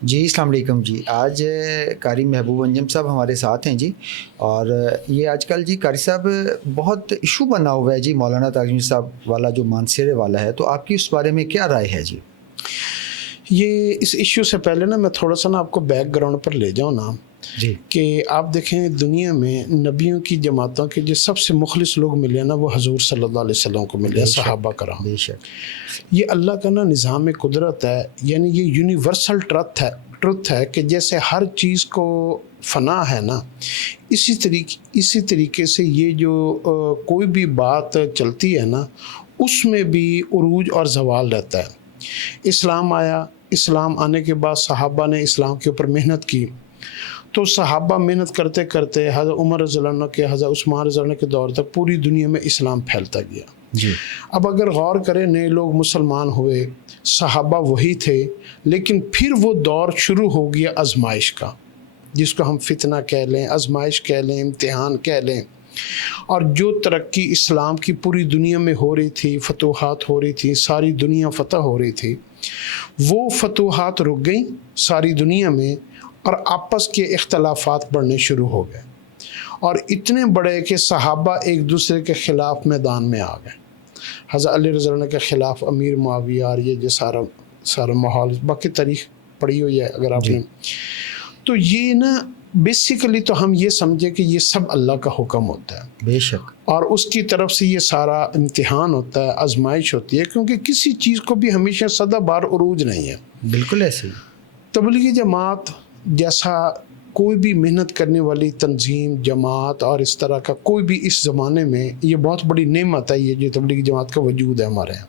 جی السلام علیکم جی. آج قاری محبوب انجم صاحب ہمارے ساتھ ہیں جی. اور یہ آج کل جی قاری صاحب بہت ایشو بنا ہوا ہے جی مولانا تاج محمد صاحب والا جو مانسیرے والا ہے, تو آپ کی اس بارے میں کیا رائے ہے جی؟ یہ اس ایشو سے پہلے نا میں تھوڑا سا نا آپ کو بیک گراؤنڈ پر لے جاؤں نا جی. کہ آپ دیکھیں دنیا میں نبیوں کی جماعتوں کے جو سب سے مخلص لوگ ملے نا وہ حضور صلی اللہ علیہ وسلم کو ملے, صحابہ کرام. بے شک. یہ اللہ کا نا نظام قدرت ہے, یعنی یہ یونیورسل ٹروتھ ہے کہ جیسے ہر چیز کو فنا ہے نا, اسی طریقے سے یہ جو کوئی بھی بات چلتی ہے نا اس میں بھی عروج اور زوال رہتا ہے. اسلام آیا, اسلام آنے کے بعد صحابہ نے اسلام کے اوپر محنت کی, تو صحابہ محنت کرتے کرتے حضرت عمر رضی اللہ عنہ کے, حضرت عثمان رضی اللہ عنہ کے دور تک پوری دنیا میں اسلام پھیلتا گیا. جی. اب اگر غور کریں نئے لوگ مسلمان ہوئے, صحابہ وہی تھے, لیکن پھر وہ دور شروع ہو گیا آزمائش کا, جس کو ہم فتنہ کہہ لیں, آزمائش کہہ لیں, امتحان کہہ لیں. اور جو ترقی اسلام کی پوری دنیا میں ہو رہی تھی, فتوحات ہو رہی تھی, ساری دنیا فتح ہو رہی تھی, وہ فتوحات رک گئیں ساری دنیا میں, اور آپس کے اختلافات بڑھنے شروع ہو گئے, اور اتنے بڑے کہ صحابہ ایک دوسرے کے خلاف میدان میں آ گئے. حضرت علی رضی اللہ عنہ کے خلاف امیر معاویہ, اور یہ جو سارا ماحول, باقی تاریخ پڑھی ہوئی ہے اگر آپ نے. تو یہ نا بیسیکلی تو ہم یہ سمجھے کہ یہ سب اللہ کا حکم ہوتا ہے. بے شک. اور اس کی طرف سے یہ سارا امتحان ہوتا ہے, آزمائش ہوتی ہے, کیونکہ کسی چیز کو بھی ہمیشہ سدا بار عروج نہیں ہے. بالکل ایسے ہی. تبلیغی جماعت جیسا کوئی بھی محنت کرنے والی تنظیم, جماعت اور اس طرح کا کوئی بھی اس زمانے میں, یہ بہت بڑی نعمت ہے یہ جو تبلیغی جماعت کا وجود ہے ہمارے یہاں.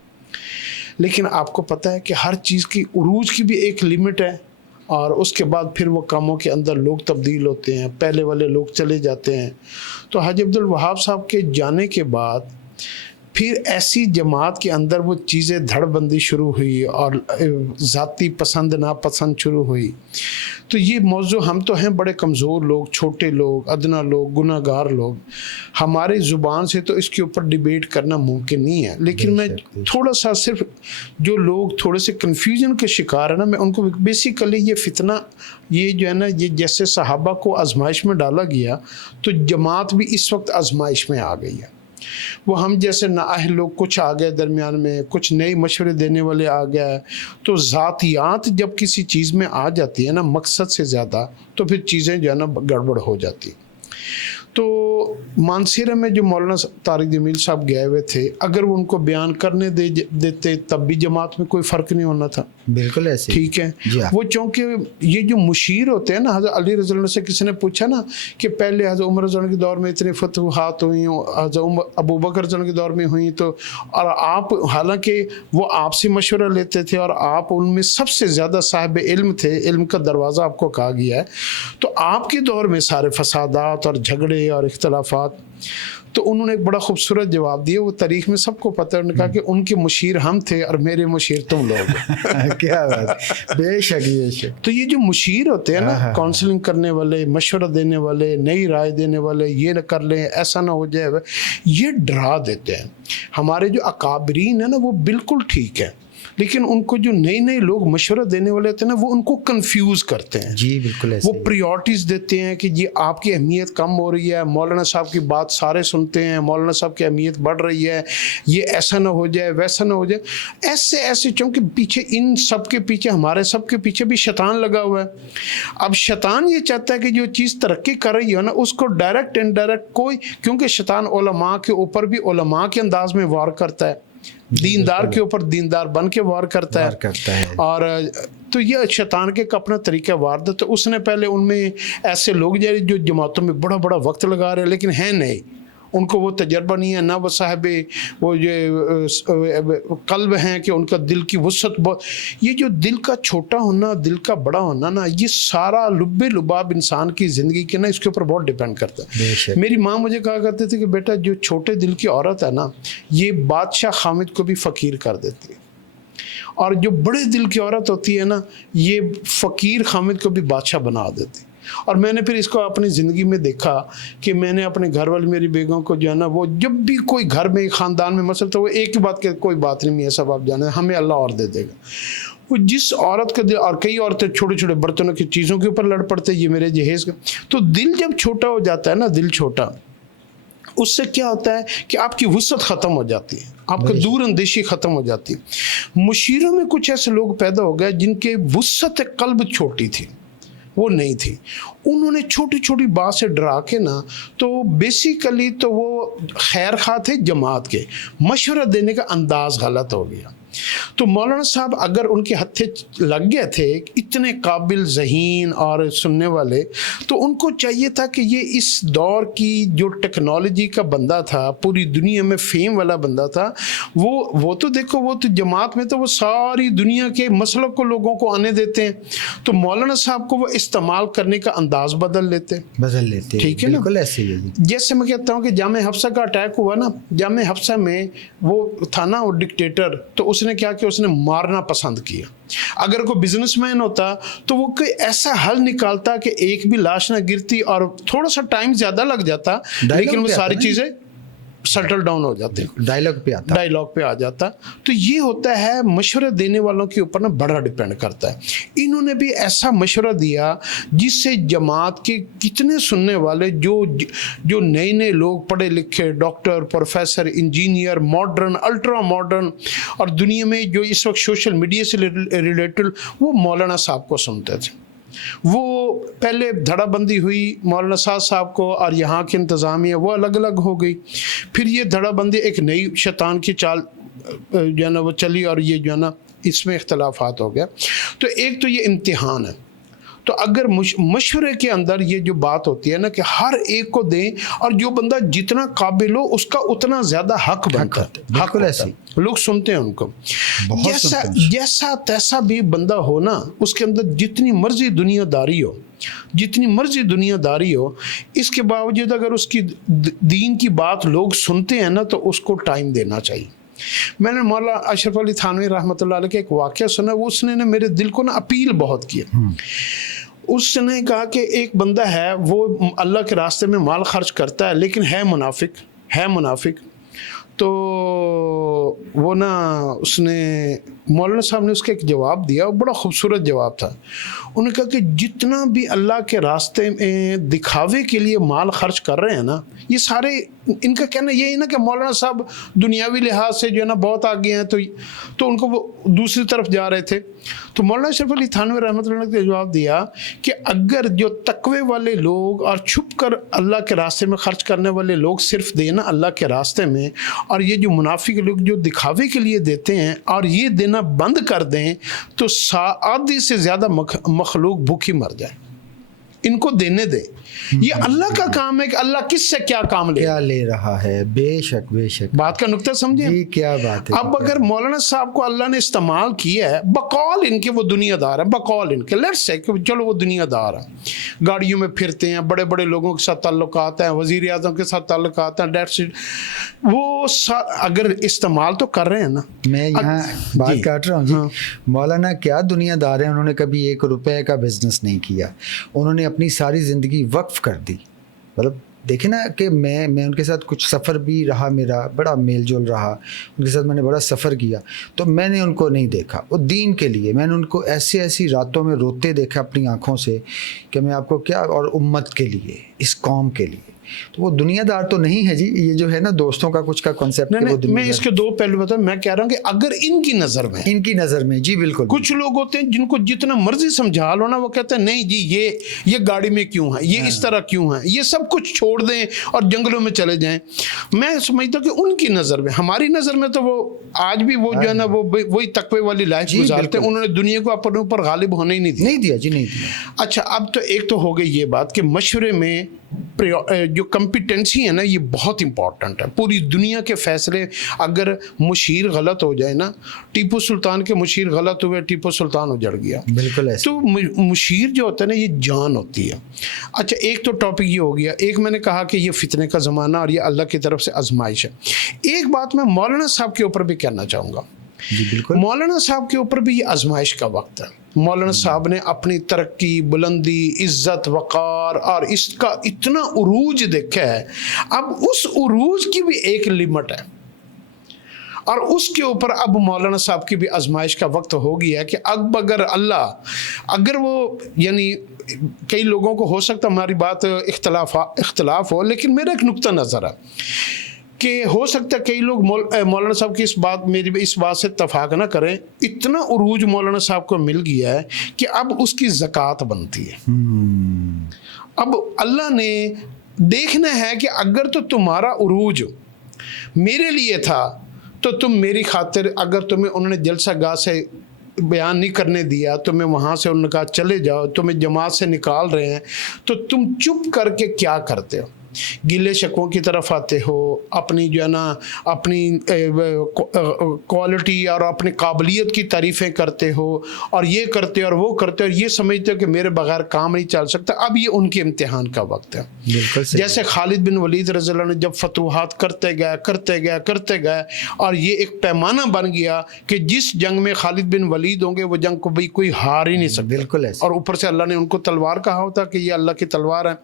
لیکن آپ کو پتہ ہے کہ ہر چیز کی عروج کی بھی ایک لمٹ ہے, اور اس کے بعد پھر وہ کاموں کے اندر لوگ تبدیل ہوتے ہیں, پہلے والے لوگ چلے جاتے ہیں. تو حاجی عبدالوہاب صاحب کے جانے کے بعد پھر ایسی جماعت کے اندر وہ چیزیں دھڑ بندی شروع ہوئی, اور ذاتی پسند ناپسند شروع ہوئی. تو یہ موضوع, ہم تو ہیں بڑے کمزور لوگ, چھوٹے لوگ, ادنا لوگ, گناہ گار لوگ, ہمارے زبان سے تو اس کے اوپر ڈیبیٹ کرنا ممکن نہیں ہے. لیکن میں تھوڑا سا صرف جو لوگ تھوڑے سے کنفیوژن کے شکار ہیں نا, میں ان کو بیسیکلی یہ فتنہ, یہ جو ہے نا, یہ جیسے صحابہ کو آزمائش میں ڈالا گیا, تو جماعت بھی اس وقت آزمائش میں آ گئی ہے. وہ ہم جیسے نااہل لوگ کچھ آ گئے درمیان میں, کچھ نئے مشورے دینے والے آ گئے. تو ذاتیات جب کسی چیز میں آ جاتی ہے نا مقصد سے زیادہ, تو پھر چیزیں جو ہے نا گڑبڑ ہو جاتی. تو مانسیرہ میں جو مولانا طارق جمیل صاحب گئے ہوئے تھے, اگر وہ ان کو بیان کرنے دیتے تب بھی جماعت میں کوئی فرق نہیں ہونا تھا. بالکل ایسے. ٹھیک ہے. وہ چونکہ یہ جو مشیر ہوتے ہیں نا, حضرت علی رضی اللہ عنہ سے کسی نے پوچھا نا کہ پہلے حضرت عمر رضی اللہ عنہ کے دور میں اتنے فتوحات ہوئی, حضرت ابو بکر رضی اللہ عنہ کے دور میں ہوئی, تو اور آپ حالانکہ وہ آپ سے مشورہ لیتے تھے, اور آپ ان میں سب سے زیادہ صاحب علم تھے, علم کا دروازہ آپ کو کہا گیا ہے, تو آپ کے دور میں سارے فسادات اور جھگڑے اور اختلافات. تو انہوں نے ایک بڑا خوبصورت جواب دیا, وہ تاریخ میں سب کو پتہ ہے, انہوں نے کہا کہ ان کے مشیر ہم تھے اور میرے مشیر تم لوگ. کیا بات, بے شک بے شک. تو یہ جو مشیر ہوتے ہیں نا, کاؤنسلنگ کرنے والے, مشورہ دینے والے, نئی رائے دینے والے, یہ نہ کر لیں, ایسا نہ ہو جائے, یہ ڈرا دیتے ہیں. ہمارے جو اکابرین ہیں نا وہ بالکل ٹھیک ہے, لیکن ان کو جو نئے لوگ مشورہ دینے والے ہوتے ہیں نا, وہ ان کو کنفیوز کرتے ہیں. جی بالکل ایسے. وہ پریورٹیز دیتے ہیں کہ جی آپ کی اہمیت کم ہو رہی ہے, مولانا صاحب کی بات سارے سنتے ہیں, مولانا صاحب کی اہمیت بڑھ رہی ہے, یہ ایسا نہ ہو جائے, ویسا نہ ہو جائے, ایسے. چونکہ پیچھے ان سب کے پیچھے, ہمارے سب کے پیچھے بھی شیطان لگا ہوا ہے. اب شیطان یہ چاہتا ہے کہ جو چیز ترقی کر رہی ہے نا, اس کو ڈائریکٹ انڈائریکٹ کوئی, کیونکہ شیطان علماء کے اوپر بھی علماء کے انداز میں وار کرتا ہے, دیندار کے اوپر دیندار بن کے وار کرتا ہے. اور تو یہ شیطان کے اپنا طریقہ وار تھا. تو اس نے پہلے ان میں ایسے لوگ جو جماعتوں میں بڑا وقت لگا رہے ہیں, لیکن ہیں نہیں, ان کو وہ تجربہ نہیں ہے, نہ وہ صاحب وہ جو قلب ہیں کہ ان کا دل کی وسعت بہت. یہ جو دل کا چھوٹا ہونا, دل کا بڑا ہونا نا, یہ سارا لب لباب انسان کی زندگی کے نا اس کے اوپر بہت ڈیپینڈ کرتا ہے. میری ماں مجھے کہا کرتے تھے کہ بیٹا جو چھوٹے دل کی عورت ہے نا, یہ بادشاہ خامد کو بھی فقیر کر دیتی ہے, اور جو بڑے دل کی عورت ہوتی ہے نا, یہ فقیر خامد کو بھی بادشاہ بنا دیتی. اور میں نے پھر اس کو اپنی زندگی میں دیکھا کہ میں نے اپنے گھر والے میری بیگم کو جو ہے نا, وہ جب بھی کوئی گھر میں خاندان میں مسئلہ تو وہ ایک ہی بات کہ کوئی بات نہیں ہے, سب آپ جانے, ہمیں اللہ اور دے دے گا. وہ جس عورت کا دل، اور کئی عورتیں چھوٹے چھوٹے برتنوں کی چیزوں کے اوپر لڑ پڑتے یہ میرے جہیز کا، تو دل جب چھوٹا ہو جاتا ہے نا، دل چھوٹا، اس سے کیا ہوتا ہے کہ آپ کی وسعت ختم ہو جاتی ہے، آپ کا دور اندیشی ختم ہو جاتی ہے۔ مشیروں میں کچھ ایسے لوگ پیدا ہو گئے جن کے وسعت قلب چھوٹی تھی، وہ نہیں تھی، انہوں نے چھوٹی چھوٹی بات سے ڈرا کے نا، تو بیسیکلی تو وہ خیر خواہ تھے جماعت کے، مشورہ دینے کا انداز غلط ہو گیا۔ تو مولانا صاحب اگر ان کے ہتھے لگ گئے تھے اتنے قابل ذہین اور سننے والے، تو ان کو چاہیے تھا کہ یہ اس دور کی جو ٹیکنالوجی کا بندہ تھا، پوری دنیا میں فیم والا بندہ تھا، وہ تو دیکھو، وہ تو جماعت میں تو وہ ساری دنیا کے مسلک کو لوگوں کو آنے دیتے ہیں، تو مولانا صاحب کو وہ استعمال کرنے کا انداز بدل لیتے، ٹھیک ہے نا؟ بالکل ایسے ہی ہے جی۔ جیسے میں کہتا ہوں کہ جامع حفصہ کا اٹیک ہوا نا، جامع حفصہ میں وہ تھا نا وہ ڈکٹیٹر، تو اس نے کیا کہ اس نے مارنا پسند کیا۔ اگر کوئی بزنس مین ہوتا تو وہ کوئی ایسا حل نکالتا کہ ایک بھی لاش نہ گرتی اور تھوڑا سا ٹائم زیادہ لگ جاتا، لیکن وہ ساری چیزیں سیٹل ڈاؤن ہو جاتے، ڈائیلاگ پہ آ جاتا۔ تو یہ ہوتا ہے مشورہ دینے والوں کے اوپر نا بڑا ڈیپینڈ کرتا ہے۔ انہوں نے بھی ایسا مشورہ دیا جس سے جماعت کے کتنے سننے والے جو نئے نئے لوگ پڑھے لکھے، doctor, professor, engineer, modern, ultra modern, اور دنیا میں جو اس وقت سوشل میڈیا سے ریلیٹڈ، وہ مولانا صاحب کو سنتے تھے۔ وہ پہلے دھڑا بندی ہوئی مولانا صاحب کو اور یہاں کی انتظامیہ وہ الگ الگ ہو گئی، پھر یہ دھڑا بندی ایک نئی شیطان کی چال جو ہے نا وہ چلی، اور یہ جو ہے نا اس میں اختلافات ہو گیا۔ تو ایک تو یہ امتحان ہے، تو اگر مشورے کے اندر یہ جو بات ہوتی ہے نا کہ ہر ایک کو دیں، اور جو بندہ جتنا قابل ہو اس کا اتنا زیادہ حق بنتا ہے، بالکل ایسے لوگ سنتے ہیں ان کو، جیسا تیسا بھی بندہ ہو نا، اس کے اندر جتنی مرضی دنیا داری ہو، اس کے باوجود اگر اس کی دین کی بات لوگ سنتے ہیں نا، تو اس کو ٹائم دینا چاہیے۔ میں نے مولانا اشرف علی تھانوی رحمۃ اللہ علیہ کا ایک واقعہ سنا، وہ اس نے میرے دل کو نا اپیل بہت کیا۔ اس نے کہا کہ ایک بندہ ہے، وہ اللہ کے راستے میں مال خرچ کرتا ہے، لیکن ہے منافق۔ تو وہ نا اس نے مولانا صاحب نے اس کا ایک جواب دیا، بڑا خوبصورت جواب تھا۔ انہوں نے کہا کہ جتنا بھی اللہ کے راستے میں دکھاوے کے لیے مال خرچ کر رہے ہیں نا، یہ سارے ان کا کہنا یہی نا کہ مولانا صاحب دنیاوی لحاظ سے جو ہے نا بہت آگے ہیں، تو ان کو وہ دوسری طرف جا رہے تھے۔ تو مولانا اشرف علی تھانوی رحمۃ اللہ نے جواب دیا کہ اگر جو تقوی والے لوگ اور چھپ کر اللہ کے راستے میں خرچ کرنے والے لوگ صرف دیں نا اللہ کے راستے میں، اور یہ جو منافق لوگ جو دکھاوے کے لیے دیتے ہیں اور یہ دینا بند کر دیں، تو آدھی سے زیادہ مخلوق بھوکی مر جائے۔ ان کو دینے دے، یہ اللہ کا کام ہے کہ اللہ کس سے کیا کام لے رہا ہے۔ بے شک بات کا نقطہ سمجھیں جی، کیا بات ہے۔ اب اگر مولانا صاحب کو اللہ نے استعمال کیا ہے، بقول ان کے وہ دنیا دار ہیں، بقول ان کے لیٹس سے کہ چلو وہ دنیا دار ہیں، گاڑیوں میں پھرتے ہیں، بڑے بڑے لوگوں کے ساتھ تعلقات ہیں، وزیر اعظم کے ساتھ تعلقات ہیں، وہ اگر استعمال تو کر رہے ہیں نا۔ میں یہاں بات کاٹ رہا ہوں جی، مولانا کیا دنیا دار ہیں، انہوں نے کبھی 1 روپے کا بزنس نہیں کیا، انہوں نے اپنی ساری زندگی وقف کر دی۔ مطلب دیکھیں نا کہ میں ان کے ساتھ کچھ سفر بھی رہا، میرا بڑا میل جول رہا ان کے ساتھ، میں نے بڑا سفر کیا، تو میں نے ان کو نہیں دیکھا وہ دین کے لیے، میں نے ان کو ایسی راتوں میں روتے دیکھا اپنی آنکھوں سے کہ میں آپ کو کیا، اور امت کے لیے، اس قوم کے لیے۔ تو وہ دنیا دار تو نہیں ہے جی، یہ جو ہے نا دوستوں کا کچھ کا کنسیپٹ۔ میں اس کے 2 پہلو بتاؤں، میں کہہ رہا ہوں کہ اگر ان کی نظر میں جی بالکل، کچھ لوگ ہوتے ہیں جن کو جتنا مرضی سمجھا لو نا، وہ کہتے ہیں نہیں جی یہ گاڑی میں کیوں ہے، یہ اس طرح کیوں ہے، یہ سب کچھ چھوڑ دیں اور جنگلوں میں چلے جائیں۔ میں سمجھتا ہوں کہ ان کی نظر میں، ہماری نظر میں تو وہ آج بھی وہ جو ہے نا وہی تقوی والی لائف گزارتے ہیں، انہوں نے دنیا کو اپنے اوپر غالب ہونے ہی نہیں دیا جی، نہیں دیا۔ اچھا، اب تو ایک تو ہو گئی یہ بات کہ مشورے میں جو کمپیٹنسی ہے نا، یہ بہت امپورٹنٹ ہے۔ پوری دنیا کے فیصلے، اگر مشیر غلط ہو جائے نا، ٹیپو سلطان کے مشیر غلط ہوئے، ٹیپو سلطان اجڑ گیا، بالکل ایسے۔ تو مشیر جو ہوتا ہے نا، یہ جان ہوتی ہے۔ اچھا، ایک تو ٹاپک یہ ہو گیا، ایک میں نے کہا کہ یہ فتنے کا زمانہ اور یہ اللہ کی طرف سے آزمائش ہے۔ ایک بات میں مولانا صاحب کے اوپر بھی کہنا چاہوں گا جی، بالکل، مولانا صاحب کے اوپر بھی یہ آزمائش کا وقت ہے۔ مولانا صاحب نے اپنی ترقی، بلندی، عزت، وقار اور اس کا اتنا عروج دیکھا ہے۔ اب اس عروج کی بھی ایک لمٹ ہے، اور اس کے اوپر اب مولانا صاحب کی بھی آزمائش کا وقت ہو گیا ہے کہ اب اگر وہ یعنی کئی لوگوں کو ہو سکتا ہماری بات اختلاف ہو، لیکن میرا ایک نقطہ نظر ہے کہ ہو سکتا ہے کئی لوگ مولانا صاحب کی میری اس بات سے اتفاق نہ کریں، اتنا عروج مولانا صاحب کو مل گیا ہے کہ اب اس کی زکوٰۃ بنتی ہے۔ اب اللہ نے دیکھنا ہے کہ اگر تو تمہارا عروج میرے لیے تھا تو تم میری خاطر، اگر تمہیں انہوں نے جلسہ گاہ سے بیان نہیں کرنے دیا، تمہیں وہاں سے انہوں نے کہا چلے جاؤ، تمہیں جماعت سے نکال رہے ہیں، تو تم چپ کر کے کیا کرتے ہو؟ گلے شکووں کی طرف آتے ہو، اپنی جو ہے نا اپنی کوالٹی اور اپنی قابلیت کی تعریفیں کرتے ہو، اور یہ کرتے اور وہ کرتے، اور یہ سمجھتے ہو کہ میرے بغیر کام نہیں چل سکتا۔ اب یہ ان کے امتحان کا وقت ہے۔ جیسے خالد بن ولید رضی اللہ عنہ جب فتوحات کرتے گئے اور یہ ایک پیمانہ بن گیا کہ جس جنگ میں خالد بن ولید ہوں گے وہ جنگ کو بھی کوئی ہار ہی نہیں سکتا، بالکل ایسے، اور اوپر سے اللہ نے ان کو تلوار کہا ہوتا کہ یہ اللہ کی تلوار ہے۔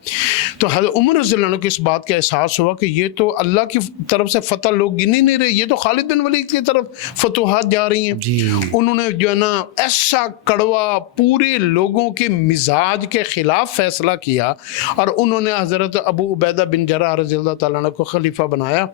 تو حضرت عمر رضی اللہ عنہ کو اس بات کا احساس ہوا کہ یہ تو اللہ کی طرف سے فتح لوگ گن ہی نہیں رہے، یہ تو خالد بن ولید کی طرف فتوحات جا رہی ہیں۔ انہوں نے جو ہے نا ایسا کڑوا پورے لوگوں کے مزاج کے خلاف فیصلہ کیا، اور انہوں نے حضرت ابو عبیدہ بن جراح رضی اللہ تعالیٰ عنہ کو خلیفہ بنایا،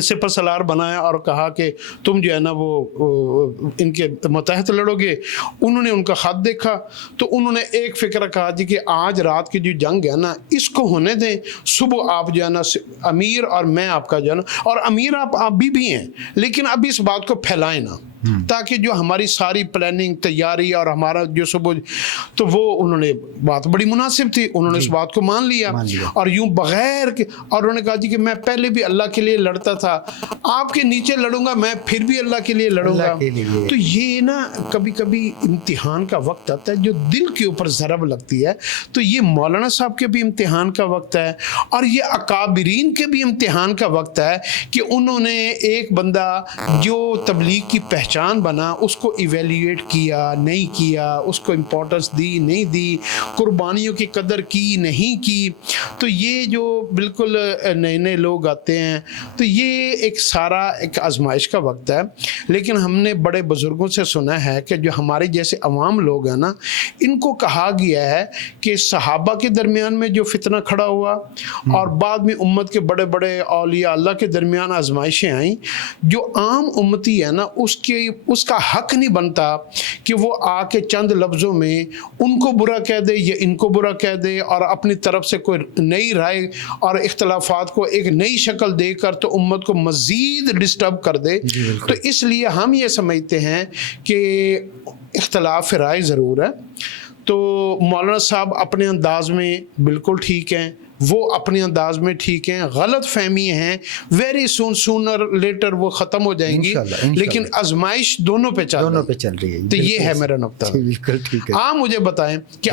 سپہ سالار بنایا، اور کہا کہ تم جو ہے نا وہ ان کے متحد لڑو گے۔ انہوں نے ان کا خط دیکھا تو انہوں نے ایک فکر کہا جی کہ آج رات کی جو جنگ ہے نا اس کو ہونے دیں، صبح آپ جو ہے نا امیر اور میں آپ کا جو ہے نا، اور امیر آپ بھی ہیں، لیکن اب اس بات کو پھیلائیں نہ، تاکہ جو ہماری ساری پلاننگ تیاری اور ہمارا جو صبح، تو وہ انہوں نے بات بڑی مناسب تھی، انہوں نے اس بات کو مان لیا، اور یوں بغیر اور انہوں نے کہا جی کہ میں پہلے بھی اللہ کے لیے لڑتا تھا، آپ کے نیچے لڑوں گا، میں پھر بھی اللہ کے لیے لڑوں گا۔ تو یہ نا کبھی کبھی امتحان کا وقت آتا ہے جو دل کے اوپر ضرب لگتی ہے، تو یہ مولانا صاحب کے بھی امتحان کا وقت ہے، اور یہ اکابرین کے بھی امتحان کا وقت ہے کہ انہوں نے ایک بندہ جو تبلیغ کی پہچان بنا اس کو ایویلیویٹ کیا نہیں کیا، اس کو امپورٹنس دی نہیں دی، قربانیوں کی قدر کی نہیں کی۔ تو یہ جو بالکل نئے لوگ آتے ہیں تو یہ ایک سارا ایک آزمائش کا وقت ہے، لیکن ہم نے بڑے بزرگوں سے سنا ہے کہ جو ہمارے جیسے عوام لوگ ہیں نا، ان کو کہا گیا ہے کہ صحابہ کے درمیان میں جو فتنہ کھڑا ہوا اور بعد میں امت کے بڑے بڑے اولیاء اللہ کے درمیان آزمائشیں آئیں، جو عام امتی ہے نا اس کا حق نہیں بنتا کہ وہ آ کے چند لفظوں میں ان کو برا کہہ دے یا ان کو برا کہہ دے، اور اپنی طرف سے کوئی نئی رائے اور اختلافات کو ایک نئی شکل دے کر تو امت کو مزید ڈسٹرب کر دے۔ تو اس لیے ہم یہ سمجھتے ہیں کہ اختلاف رائے ضرور ہے۔ تو مولانا صاحب اپنے انداز میں بالکل ٹھیک ہیں، وہ اپنے انداز میں ٹھیک ہیں، غلط فہمی ہیں ویری سونر لیٹر وہ ختم ہو جائیں گی، لیکن آزمائش دونوں پہ چل رہی ہے۔ تو یہ ہے میرا نقطہ۔ بالکل ٹھیک ہے۔ آپ مجھے بتائیں کہ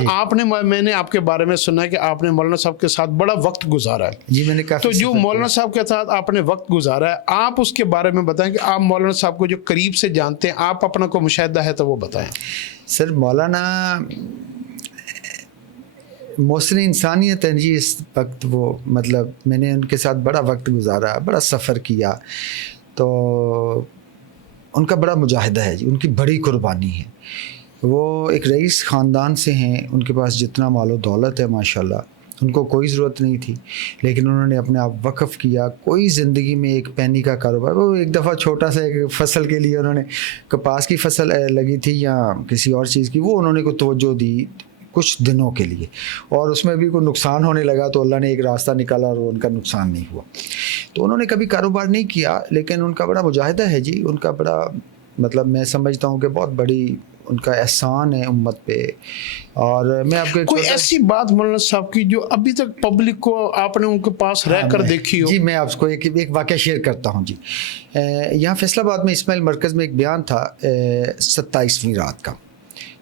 میں نے آپ کے بارے میں سنا ہے کہ آپ نے مولانا صاحب کے ساتھ بڑا وقت گزارا ہے۔ جی میں نے کہا، تو جو مولانا صاحب کے ساتھ آپ نے وقت گزارا ہے، آپ اس کے بارے میں بتائیں کہ آپ مولانا صاحب کو جو قریب سے جانتے ہیں، آپ اپنا کوئی مشاہدہ ہے تو وہ بتائیں۔ سر مولانا محسن انسانیت ہے جی، اس وقت وہ مطلب میں نے ان کے ساتھ بڑا وقت گزارا، بڑا سفر کیا، تو ان کا بڑا مجاہدہ ہے جی، ان کی بڑی قربانی ہے۔ وہ ایک رئیس خاندان سے ہیں، ان کے پاس جتنا مال و دولت ہے ماشاءاللہ، ان کو کوئی ضرورت نہیں تھی، لیکن انہوں نے اپنے آپ وقف کیا۔ کوئی زندگی میں ایک پینی کا کاروبار، وہ ایک دفعہ چھوٹا سا ایک فصل کے لیے انہوں نے، کپاس کی فصل لگی تھی یا کسی اور چیز کی، وہ انہوں نے کوئی توجہ دی کچھ دنوں کے لیے، اور اس میں بھی کوئی نقصان ہونے لگا تو اللہ نے ایک راستہ نکالا اور ان کا نقصان نہیں ہوا۔ تو انہوں نے کبھی کاروبار نہیں کیا، لیکن ان کا بڑا مجاہدہ ہے جی، ان کا بڑا مطلب میں سمجھتا ہوں کہ بہت بڑی ان کا احسان ہے امت پہ۔ اور میں آپ کو کوئی ایسی بات مولانا صاحب کی جو ابھی تک پبلک کو آپ نے ان کے پاس رہ کر دیکھی ہو؟ جی میں آپ کو ایک واقعہ شیئر کرتا ہوں جی۔ یہاں فیصل آباد میں اسماعیل مرکز میں ایک بیان تھا 27ویں رات کا،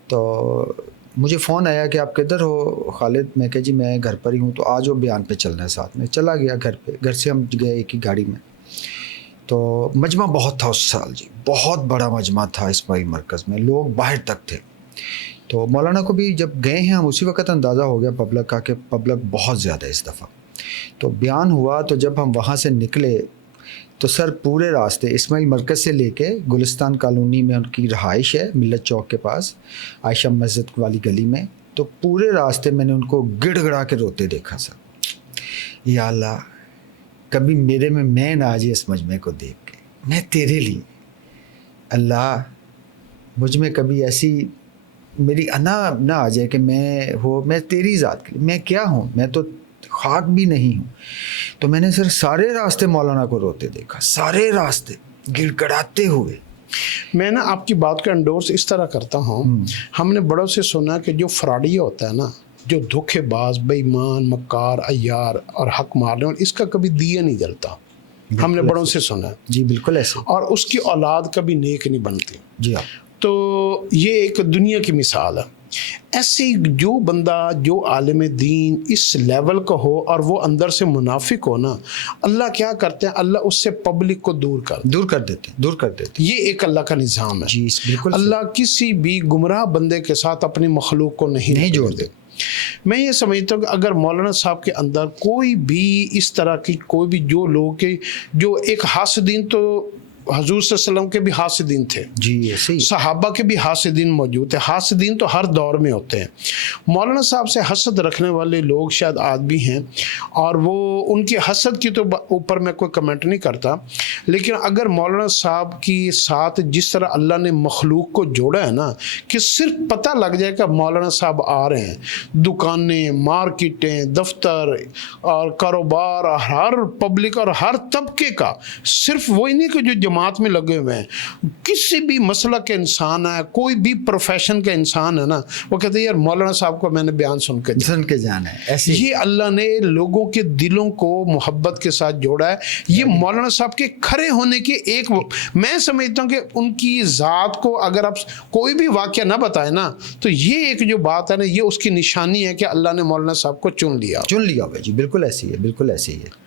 تو مجھے فون آیا کہ آپ کدھر ہو خالد؟ میں کہ جی میں گھر پر ہی ہوں، تو آج وہ بیان پہ چلنا ہے ساتھ میں۔ چلا گیا گھر پہ، گھر سے ہم گئے ایک ہی گاڑی میں۔ تو مجمع بہت تھا اس سال جی، بہت بڑا مجمع تھا اسماعیل مرکز میں، لوگ باہر تک تھے۔ تو مولانا کو بھی جب گئے ہیں ہم اسی وقت اندازہ ہو گیا پبلک کا کہ پبلک بہت زیادہ ہے اس دفعہ۔ تو بیان ہوا، تو جب ہم وہاں سے نکلے تو سر پورے راستے اسماعیل مرکز سے لے کے گلستان کالونی میں ان کی رہائش ہے ملت چوک کے پاس عائشہ مسجد والی گلی میں، تو پورے راستے میں نے ان کو گڑ گڑا کے روتے دیکھا سر۔ یا اللہ کبھی میرے میں نہ آ جائے اس مجمع کو دیکھ کے، میں تیرے لیے، اللہ مجھ میں کبھی ایسی میری انا نہ آ جائے کہ میں تیری ذات کے لیے، میں کیا ہوں، میں تو خاک بھی نہیں ہوں۔ تو میں نے سر سارے راستے مولانا کو روتے دیکھا، سارے راستے گڑ گڑاتے ہوئے۔ میں نا آپ کی بات کا انڈورس اس طرح کرتا ہوں، ہم نے بڑوں سے سنا کہ جو فراڈیا ہوتا ہے نا، جو دھوکے باز، بے ایمان، مکار، عیار اور حق مارنے والا، اس کا کبھی دیا نہیں جلتا، ہم نے بڑوں سے سنا ہے۔ جی بالکل ایسے، اور اس کی اولاد کبھی نیک نہیں بنتی۔ جی ہاں، تو یہ ایک دنیا کی مثال ہے۔ ایسے جو بندہ جو عالم دین اس لیول کا ہو اور وہ اندر سے منافق ہو نا، اللہ کیا کرتے ہیں، اللہ اس سے پبلک کو دور کر دیتے۔ یہ ایک اللہ کا نظام ہے۔ جی بالکل، اللہ کسی بھی گمراہ بندے کے ساتھ اپنی مخلوق کو نہیں جوڑ دے۔ میں یہ سمجھتا ہوں کہ اگر مولانا صاحب کے اندر کوئی بھی اس طرح کی کوئی بھی جو لوگ کے جو ایک حاسدین، تو حضور صلی اللہ علیہ وسلم کے بھی حاسدین تھے، جی ایسے ہی، صحابہ کے بھی حاسدین موجود تھے، حاسدین تو ہر دور میں ہوتے ہیں۔ مولانا صاحب سے حسد رکھنے والے لوگ شاید آج بھی ہیں، اور وہ ان کی حسد کی تو اوپر میں کوئی کمنٹ نہیں کرتا، لیکن اگر مولانا صاحب کی ساتھ جس طرح اللہ نے مخلوق کو جوڑا ہے نا، کہ صرف پتہ لگ جائے کہ مولانا صاحب آ رہے ہیں، دکانیں، مارکیٹیں، دفتر اور کاروبار، اور ہر پبلک اور ہر طبقے کا، صرف وہی نہیں کہ جو جماعت میں لگے ہوئے ہیں، کسی بھی مسلک کے انسان ہے، کوئی بھی پروفیشن کا انسان ہے نا، وہ کہتے ہیں یار مولانا صاحب کو میں نے بیان سن کے جانا ہے۔ ایسے یہ اللہ نے لوگوں کے دلوں کو محبت کے ساتھ جوڑا ہے۔ یہ مولانا صاحب کے کھڑے ہونے کے ایک، میں سمجھتا ہوں کہ ان کی ذات کو اگر آپ کوئی بھی واقعہ نہ بتائے نا، تو یہ ایک جو بات ہے نا، یہ اس کی نشانی ہے کہ اللہ نے مولانا صاحب کو چن لیا ہوئے۔ جی بالکل ایسی ہے، بالکل ایسی ہے۔